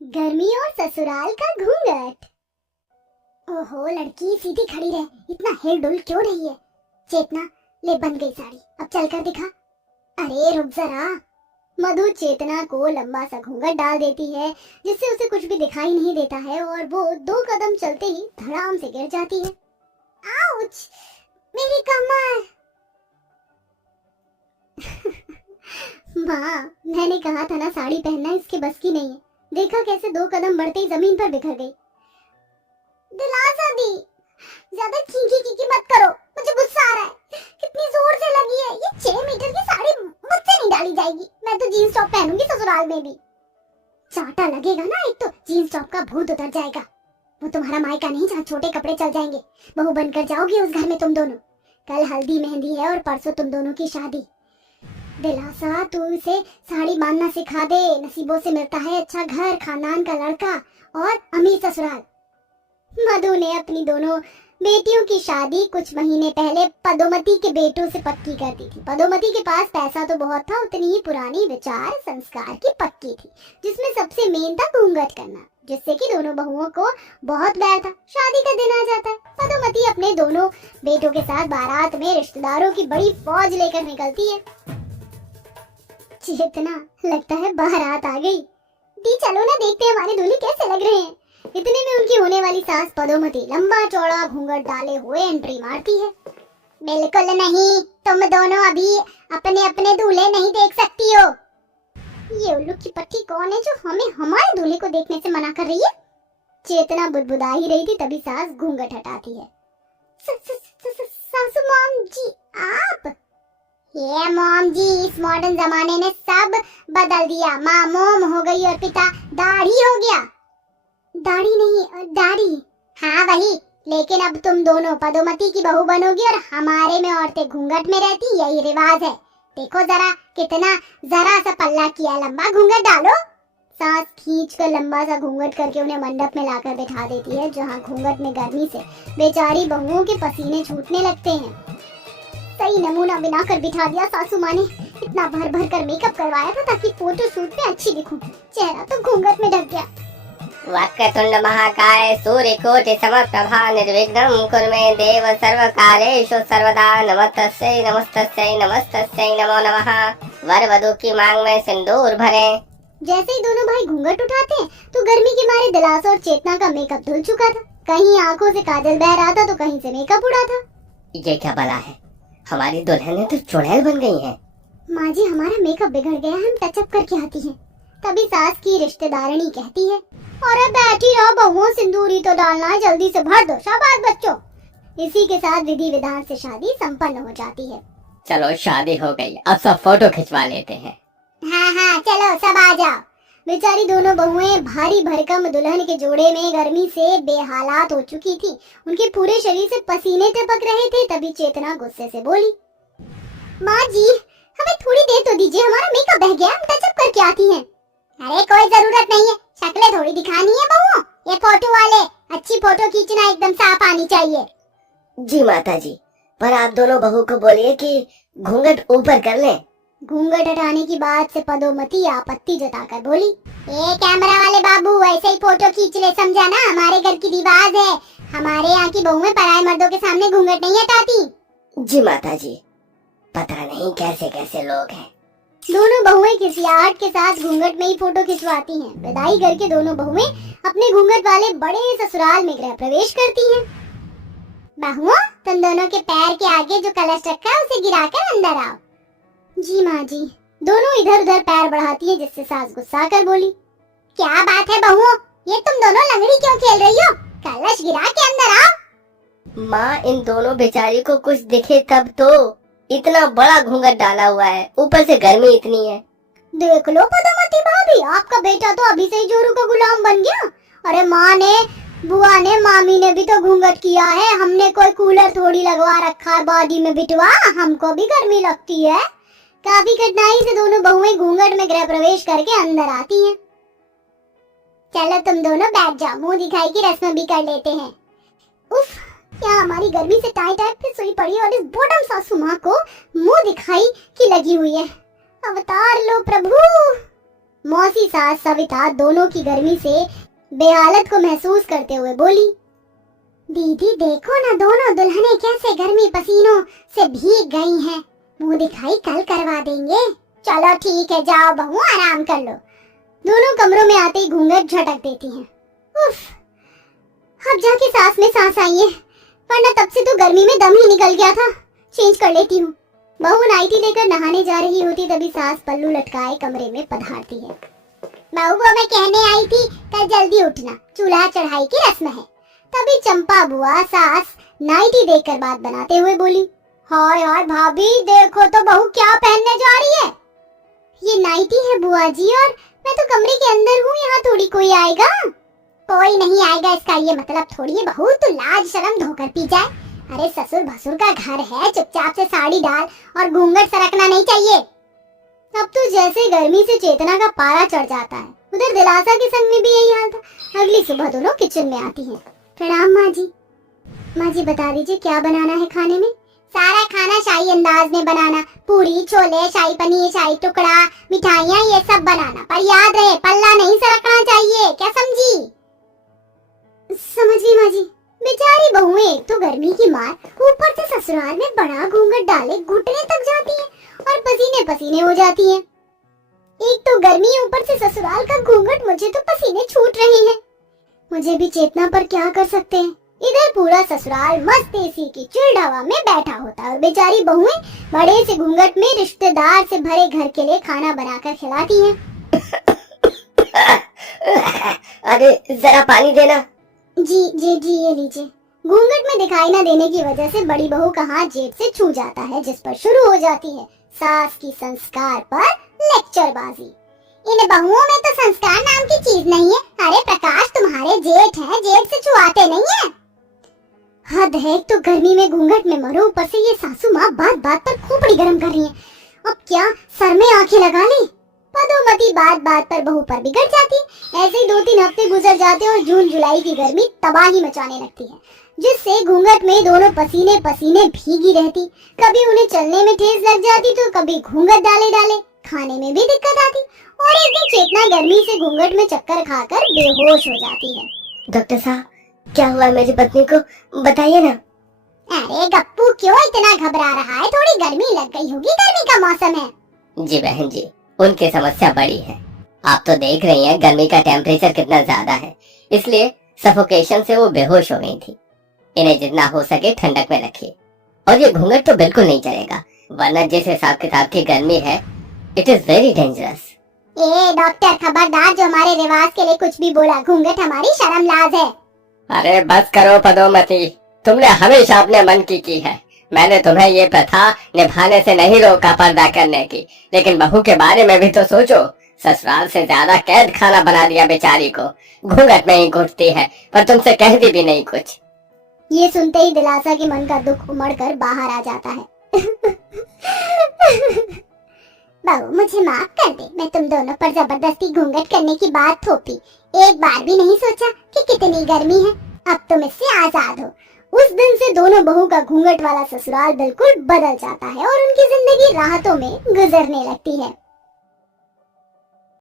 गर्मी और ससुराल का घूंघट। ओहो लड़की सीधी खड़ी रहे, इतना हिल डुल क्यों रही है? चेतना, ले बन गई साड़ी, अब चलकर दिखा। अरे रुक जरा। मधु चेतना को लंबा सा घूंघट डाल देती है जिससे उसे कुछ भी दिखाई नहीं देता है और वो 2 कदम चलते ही धड़ाम से गिर जाती है। आउच, मेरी कमर। माँ, मैंने कहा था ना साड़ी पहनना इसके बस की नहीं है। देखा कैसे 2 कदम बढ़ते ही जमीन पर बिखर गई। दिलासा दी, ज्यादा खींची खींची मत करो, मुझे गुस्सा आ रहा है। कितनी जोर से लगी है। ये 6 मीटर की साड़ी मुझसे नहीं डाली जाएगी। मैं तो जीन्स टॉप पहनूंगी ससुराल में भी। चाटा लगेगा ना, एक तो जीन्स टॉप का भूत उतर जाएगा। वो तुम्हारा मायका नहीं जहाँ छोटे कपड़े चल जाएंगे। बहू बनकर जाओगी उस घर में तुम दोनों। कल हल्दी मेहंदी है और परसों तुम दोनों की शादी। दिलासा, तू इसे साड़ी बांधना सिखा दे। नसीबों से मिलता है अच्छा घर, खानदान का लड़का और अमीर ससुराल। मधु ने अपनी दोनों बेटियों की शादी कुछ महीने पहले पदोमती के बेटों से पक्की कर दी थी। पदोमती के पास पैसा तो बहुत था, उतनी ही पुरानी विचार संस्कार की पक्की थी, जिसमें सबसे मेन था घूंघट करना, जिससे कि दोनों बहुओं को बहुत बैर था। शादी का दिन आ जाता है, पदोमती अपने दोनों बेटों के साथ बारात में रिश्तेदारों की बड़ी फौज लेकर निकलती है। चेतना, लगता है बारात आ गई। दी चलो ना, देखते हैं हमारे दूल्हे कैसे लग रहे हैं। इतने में उनकी होने वाली सास पदोमती लंबा चौड़ा घूंघट डाले हुए एंट्री मारती है। बिल्कुल नहीं, तुम दोनों अभी अपने अपने दूल्हे नहीं देख सकती हो। ये उल्लू की पट्टी कौन है जो हमें हमारे दूल्हे को देखने से मना कर रही है? चेतना बुदबुदा ही रही थी, तभी सास घूंघट हटाती है। सासू मॉम जी, आप? ये मॉम जी, इस मॉडर्न जमाने ने सब बदल दिया। माँ मोम हो गई और पिता दाढ़ी हो गया। दाढ़ी नहीं, दाढ़ी। हाँ वही, लेकिन अब तुम दोनों पदोमती की बहू बनोगी और हमारे में औरतें घूंघट में रहती, यही रिवाज है। देखो जरा, कितना जरा सा पल्ला किया, लंबा घूंघट डालो। सास खींचकर लंबा सा घूंघट करके उन्हें मंडप में लाकर बैठा देती है, जहाँ घूंघट में गर्मी से बेचारी बहुओं के पसीने छूटने लगते हैं। सही नमूना बनाकर बिठा दिया सासू माँ ने। इतना भर भर कर मेकअप करवाया था ताकि फोटो शूट में अच्छी दिखूं। चेहरा तो घूंघट में ढक गया। वक्रतुंड महाकाय सूर्यकोटि समप्रभा निर्विघ्नं कुरु मे देव सर्वकार्येषु सर्वदा नमस्तस्यै नमस्तस्यै नमस्तस्यै नमो नमः। वर वधू की मांग में सिंदूर भरे। जैसे ही दोनों भाई घूंघट उठाते तो गर्मी के मारे दिलासा और चेतना का मेकअप धुल चुका था। कहीं आंखों से काजल बह रहा था तो कहीं से मेकअप उड़ा था। ये क्या भला है, हमारी दुल्हन तो चुड़ैल बन गई है। माँ जी, हमारा मेकअप बिगड़ गया, हम टचअप करके आती हैं। तभी सास की रिश्तेदारनी कहती है, अरे बैठी रहो बहुओं, सिंदूर ही तो डालना है, जल्दी से भर दो। शाबाश बच्चों। इसी के साथ विधि विधान से शादी संपन्न हो जाती है। चलो शादी हो गई, अब सब फोटो खिंचवा लेते हैं। हाँ हाँ चलो सब आ जाओ। बेचारी दोनों बहुएं भारी भरकम दुल्हन के जोड़े में गर्मी से बेहालात हो चुकी थी। उनके पूरे शरीर से पसीने टपक रहे थे। तभी चेतना गुस्से से बोली, माँ जी हमें थोड़ी देर तो दीजिए, हमारा मेकअप बह गया, हम टचअप करके आती हैं। अरे कोई जरूरत नहीं है, शक्लें थोड़ी दिखानी है बहुओं। ये फोटो वाले, अच्छी फोटो खींचना एकदम साफ आनी चाहिए। जी माता जी, पर आप दोनों बहू को बोलिए कि घूंघट ऊपर कर लें। घूंघट हटाने की बात से पदोमती आपत्ति जताकर बोली, ए कैमरा वाले बाबू, ऐसे ही फोटो खींच ले, समझा ना, हमारे घर की रिवाज है। हमारे यहाँ की बहुएं पराये मर्दों के सामने घूंघट नहीं हटाती। जी माता जी, पता नहीं कैसे कैसे लोग हैं। दोनों बहुएं खिसियाहट के साथ घूंघट में ही फोटो खिंचवाती हैं। विदाई करके दोनों बहुएं अपने घूंघट वाले बड़े ससुराल में गृह प्रवेश करती हैं। बहुओं, तुम दोनों के पैर के आगे जो कलश रखा है उसे गिराकर अंदर आओ। जी माँ जी। दोनों इधर उधर पैर बढ़ाती हैं, जिससे सास गुस्सा कर बोली, क्या बात है बहुओं, ये तुम दोनों लंगड़ी क्यों खेल रही हो? कलश गिरा के अंदर आओ। माँ, इन दोनों बेचारी को कुछ दिखे तब तो। इतना बड़ा घूंघट डाला हुआ है, ऊपर से गर्मी इतनी है। देख लो पदोमती भाभी, आपका बेटा तो अभी से ही जोरू का गुलाम बन गया। अरे माँ ने, बुआ ने, मामी ने भी तो घूंघट किया है। हमने कोई कूलर थोड़ी लगवा रखा है बॉडी में बिटवा, हमको भी गर्मी लगती है। काफी कठिनाई से दोनों बहुएं घूंघट में गृह प्रवेश करके अंदर आती हैं। चलो तुम दोनों बैठ जाओ, मुंह दिखाई की रस्म भी कर लेते हैं। उफ, क्या हमारी गर्मी से टाई टाई पे सोई पड़ी और इस बोडम सासू माँ को मुंह दिखाई की लगी हुई है। अवतार लो प्रभु। मौसी सास सविता दोनों की गर्मी से बेहालत को महसूस करते हुए बोली, दीदी देखो ना, दोनों दुल्हनें कैसे गर्मी पसीनों से भीग गई हैं। मुंह दिखाई कल करवा देंगे। चलो ठीक है, जाओ बहू आराम कर लो। दोनों कमरों में आते ही घूंघट झटक देती हैं। उफ, अब जाके सांस में सांस आई है, वरना तब से तो गर्मी में दम ही निकल गया था। चेंज कर लेती हूँ। बहू नाइटी लेकर नहाने जा रही होती तभी सास पल्लू लटकाए कमरे में पधारती है। बहू वो मैं कहने आई थी, कल जल्दी उठना, चूल्हा चढ़ाई की रस्म है। तभी चंपा बुआ सास नाइटी देखकर बात बनाते हुए बोली, हाय हाय भाभी देखो तो बहू क्या पहनने जा रही है। ये नाइटी है बुआ जी, और मैं तो कमरे के अंदर हूँ, यहाँ थोड़ी कोई आएगा। कोई नहीं आएगा इसका ये मतलब थोड़ी है बहू, तो लाज शर्म धोकर पी जाए। अरे ससुर भसुर का घर है, चुपचाप से साड़ी डाल और घूंघट सरकना नहीं चाहिए। अब तो जैसे गर्मी से चेतना का पारा चढ़ जाता है। उधर दिलासा के संग में भी यही हाल था। अगली सुबह दोनों किचन में आती हैं। प्रणाम माँ जी। माँ जी बता दीजिए क्या बनाना है खाने में। सारा खाना शाही अंदाज में बनाना, पूरी छोले शाही पनीर शाही टुकड़ा मिठाइयाँ ये सब बनाना, पर याद रहे पल्ला नहीं सरकना चाहिए, क्या समझी। समझ गई माँ जी। बेचारी बहुएं एक तो गर्मी की मार, ऊपर से ससुराल में बड़ा घूंघट डाले घुटने तक जाती है और पसीने पसीने हो जाती है। एक तो गर्मी, ऊपर से ससुराल का घूंघट, मुझे तो पसीने छूट रहे हैं। मुझे भी चेतना पर क्या कर सकते हैं। इधर पूरा ससुराल मस्त एसी की चिल्ड हवा में बैठा होता है और बेचारी बहुएं बड़े से घूंघट में रिश्तेदार से भरे घर के लिए खाना बनाकर खिलाती हैं। अरे जरा पानी देना। जी जी जी ये लीजिए। घूंघट में दिखाई न देने की वजह से बड़ी बहू का हाथ जेब से छू जाता है, जिस पर शुरू हो जाती है सास की संस्कार पर लेक्चरबाजी। इन बहुओं में तो संस्कार नाम की चीज नहीं है। अरे प्रकाश तुम्हारे जेठ हैं, जेठ से छुआते नहीं है। हद है, एक तो गर्मी में घूंघट में मरो, ऊपर से ये सासू माँ बात बात पर खोपड़ी गर्म कर रही है। अब क्या सर में आंखें लगा ले। पदोमती बात बात पर बहू पर बिगड़ जाती। ऐसे ही 2-3 हफ्ते गुजर जाते और जून जुलाई की गर्मी तबाही मचाने लगती है, जिससे घूंघट में दोनों पसीने पसीने भीगी रहती। कभी उन्हें चलने में ठेस लग जाती तो कभी घूंघट डाले डाले खाने में भी दिक्कत आती, और एक दिन चेतना गर्मी से घूंघट में चक्कर खाकर बेहोश हो जाती है। डॉक्टर साहब क्या हुआ मेरी पत्नी को, बताइए ना। अरे गप्पू क्यों इतना घबरा रहा है, थोड़ी गर्मी लग गई होगी, गर्मी का मौसम है। जी बहन जी, उनकी समस्या बड़ी है। आप तो देख रही हैं गर्मी का टेम्परेचर कितना ज्यादा है, इसलिए सफोकेशन से वो बेहोश हो गई थी। इन्हें जितना हो सके ठंडक में रखिए, और ये घूंघट तो बिल्कुल नहीं चलेगा, वरना जिस हिसाब किताब की गर्मी है it is very dangerous. A doctor खबरदार, जो हमारे रिवाज के लिए कुछ भी बोला, घूंघट हमारी शर्म लाज है। अरे बस करो पदोमती, तुमने हमेशा अपने मन की है। मैंने तुम्हें ये प्रथा निभाने से नहीं रोका पर्दा करने की, लेकिन बहू के बारे में भी तो सोचो। ससुराल से ज्यादा कैद खाना बना दिया बेचारी को, घूंघट में ही घुटती है, पर तुमसे कहती भी नहीं कुछ। ये सुनते ही दिलासा के मन का दुख उमड़कर बाहर आ जाता है। बहू मुझे माफ कर दे, मैं तुम दोनों पर जबरदस्ती घूंघट करने की बात थोपी। एक बार भी नहीं सोचा कि कितनी गर्मी है। अब तुम इससे आजाद हो। उस दिन से दोनों बहू का घूंघट वाला ससुराल बिल्कुल बदल जाता है और उनकी जिंदगी राहतों में गुजरने लगती है।